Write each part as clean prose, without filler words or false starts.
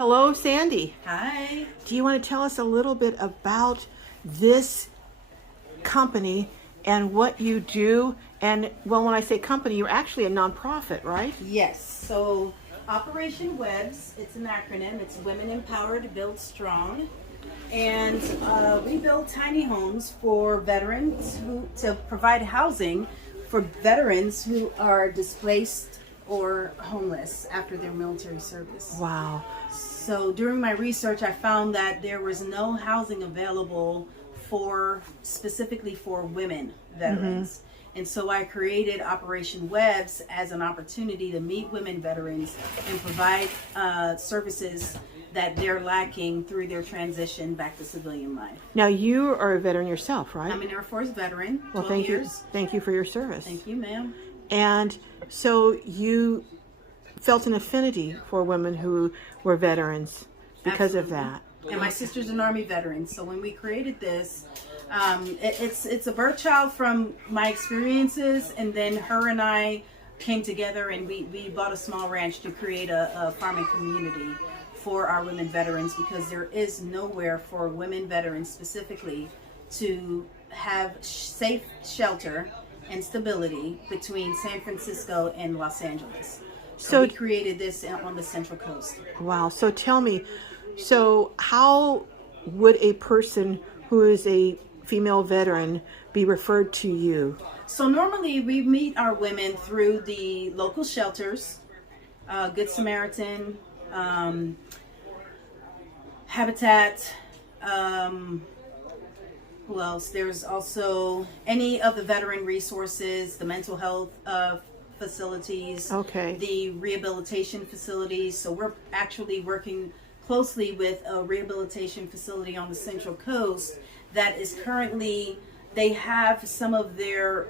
Hello, Sandy. Hi. Do you want to tell us a little bit about this company and what you do? And, well, when I say company, you're actually a nonprofit, right? Yes. So Operation WEBS, it's an acronym. It's Women Empowered Build Strong. And we build tiny homes for veterans to provide housing for veterans who are displaced or homeless after their military service. Wow. So during my research, I found that there was no housing available specifically for women veterans. And so I created Operation WEBS as an opportunity to meet women veterans and provide services that they're lacking through their transition back to civilian life. Now, you are a veteran yourself, right? I'm an Air Force veteran, Well, 12 years. Thank you for your service. Thank you, ma'am. And so you felt an affinity for women who were veterans because of that. And my sister's an Army veteran, so when we created this, it's a birth child from my experiences, and then her and I came together and we bought a small ranch to create a farming community for our women veterans, because there is nowhere for women veterans specifically to have safe shelter and stability between San Francisco and Los Angeles. So we created this on the Central Coast. Wow. So tell me, so how would a person who is a female veteran be referred to you? So normally we meet our women through the local shelters, Good Samaritan, Habitat, who else? There's also any of the veteran resources, the mental health facilities, the rehabilitation facilities. So we're actually working closely with a rehabilitation facility on the Central Coast that is currently, they have some of their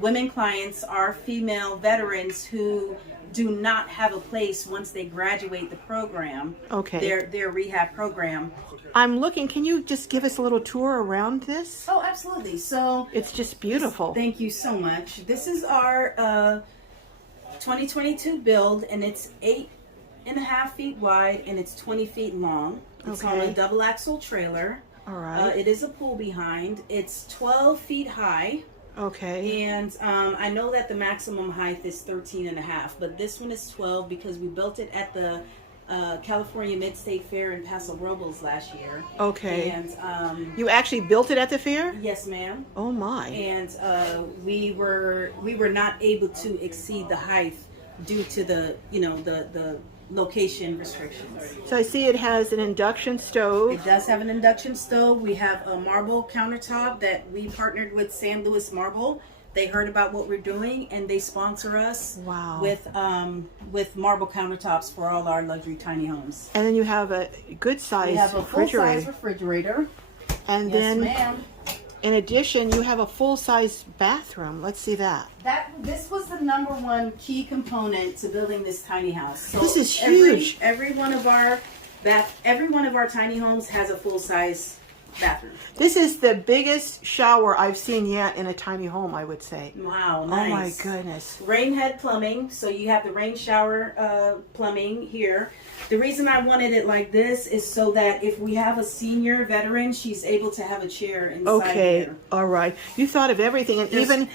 women clients are female veterans who do not have a place once they graduate the program, their rehab program. I'm looking, can you just give us a little tour around this? Oh, absolutely. So it's just beautiful. Thank you so much. This is our 2022 build, and it's 8.5 feet wide and it's 20 feet long. It's on a double axle trailer. All right. It is a pool behind. It's 12 feet high. Okay. And I know that the maximum height is 13.5, but this one is 12 because we built it at the California Mid-State Fair in Paso Robles last year. Okay. And you actually built it at the fair? Yes, ma'am. Oh my. And we were not able to exceed the height due to the location restrictions. So I see it has an induction stove. It does have an induction stove. We have a marble countertop that we partnered with San Luis Marble. They heard about what we're doing and they sponsor us with marble countertops for all our luxury tiny homes. And then you have a good size We have a full-size refrigerator. And yes, then ma'am. In addition, you have a full-size bathroom. Let's see that. This was the number one key component to building this tiny house. So this is huge. Every one of our tiny homes has a full-size bathroom. This is the biggest shower I've seen yet in a tiny home, I would say. Wow, nice. Oh my goodness. Rain head plumbing, so you have the rain shower plumbing here. The reason I wanted it like this is so that if we have a senior veteran, she's able to have a chair inside here. All right. You thought of everything, and even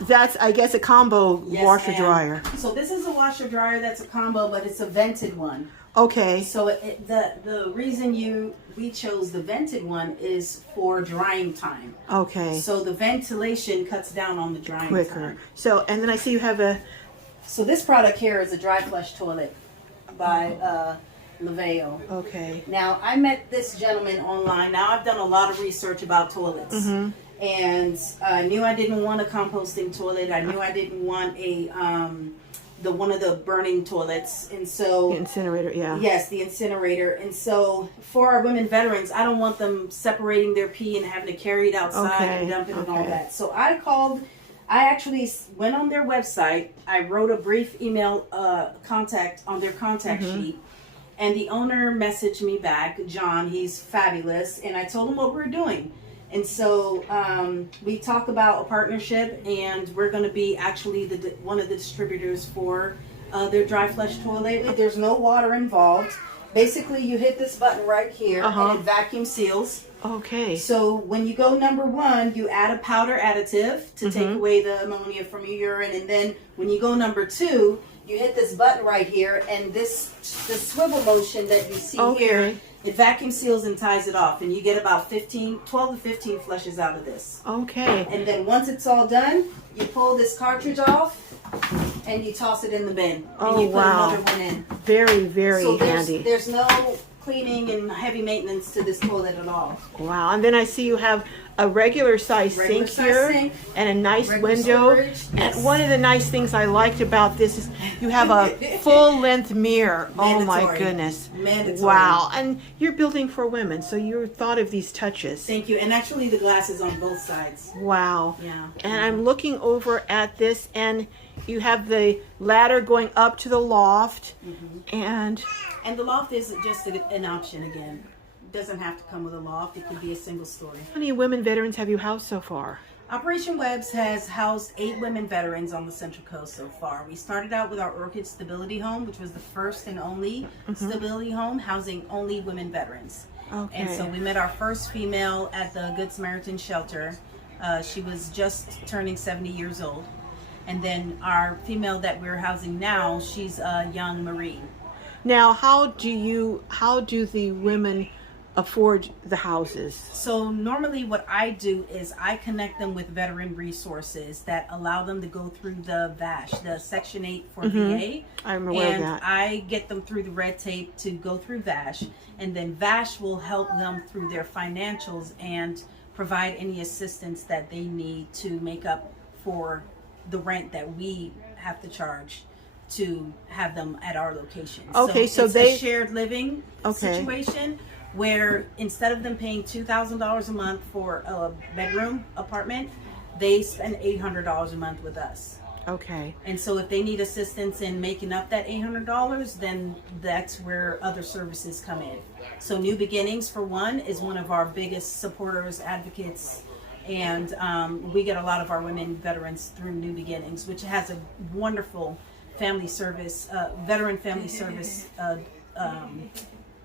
that's, I guess, a combo washer dryer. So this is a washer dryer that's a combo, but it's a vented one. Okay. So the reason we chose the vented one is for drying time. Okay. So the ventilation cuts down on the drying time. So, and then I see you have a... So this product here is a dry flush toilet by Laveo. Okay. Now, I met this gentleman online. Now, I've done a lot of research about toilets. And I knew I didn't want a composting toilet. I knew I didn't want one of the burning toilets, and so the incinerator, yes, the incinerator. And so for our women veterans, I don't want them separating their pee and having to carry it outside and dump it and all that. So I actually went on their website. I wrote a brief email contact on their contact sheet, and the owner messaged me back, John. He's fabulous, and I told him what we're doing. And so we talk about a partnership, and we're going to be actually one of the distributors for They're dry flush toilet. There's no water involved. Basically, you hit this button right here, and it vacuum seals. Okay. So when you go number 1, you add a powder additive to take away the ammonia from your urine, and then when you go number 2, you hit this button right here, and the swivel motion that you see here, it vacuum seals and ties it off, and you get about 12 to 15 flushes out of this. Okay. And then once it's all done, you pull this cartridge off, and you toss it in the bin, and you put another one in. Very, very handy. There's no cleaning and heavy maintenance to this toilet at all. Wow. And then I see you have a regular size sink here and a nice window. Storage. And one of the nice things I liked about this is you have a full length mirror. Oh my goodness. Mandatory. Wow. And you're building for women, so you thought of these touches. Thank you. And actually the glass is on both sides. Wow. Yeah. And I'm looking over at this, and you have the ladder going up to the loft. And the loft is just an option again. It doesn't have to come with a loft. It could be a single story. how many women veterans have you housed so far? Operation Webs has housed 8 women veterans on the Central Coast so far. We started out with our Orchid Stability Home, which was the first and only stability home housing only women veterans. Okay. And so we met our first female at the Good Samaritan shelter. She was just turning 70 years old. And then our female that we're housing now, she's a young Marine. Now, how do the women afford the houses? So normally what I do is I connect them with veteran resources that allow them to go through the VASH, the Section 8 for VA. I'm aware of that. And I get them through the red tape to go through VASH, and then VASH will help them through their financials and provide any assistance that they need to make up for the rent that we have to charge to have them at our location. Okay, so it's they a shared living situation where instead of them paying $2,000 a month for a bedroom apartment, they spend $800 a month with us. Okay. And so if they need assistance in making up that $800, then that's where other services come in. So New Beginnings, for one, is one of our biggest supporters, advocates, and we get a lot of our women veterans through New Beginnings, which has a wonderful family service, veteran family service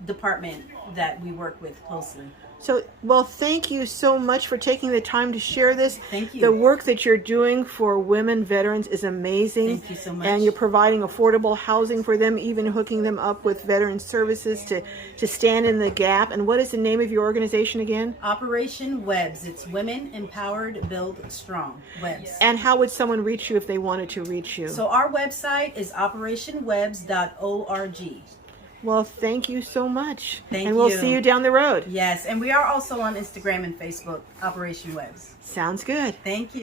department that we work with closely. So, well, thank you so much for taking the time to share this. Thank you. The work that you're doing for women veterans is amazing. Thank you so much. And you're providing affordable housing for them, even hooking them up with veteran services to stand in the gap. And what is the name of your organization again? Operation Webs. It's Women Empowered Build Strong. Webs. And how would someone reach you if they wanted to reach you? So our website is operationwebs.org. Well, thank you so much. Thank and we'll you. see you down the road. Yes, and we are also on Instagram and Facebook, Operation Webs. Sounds good. Thank you.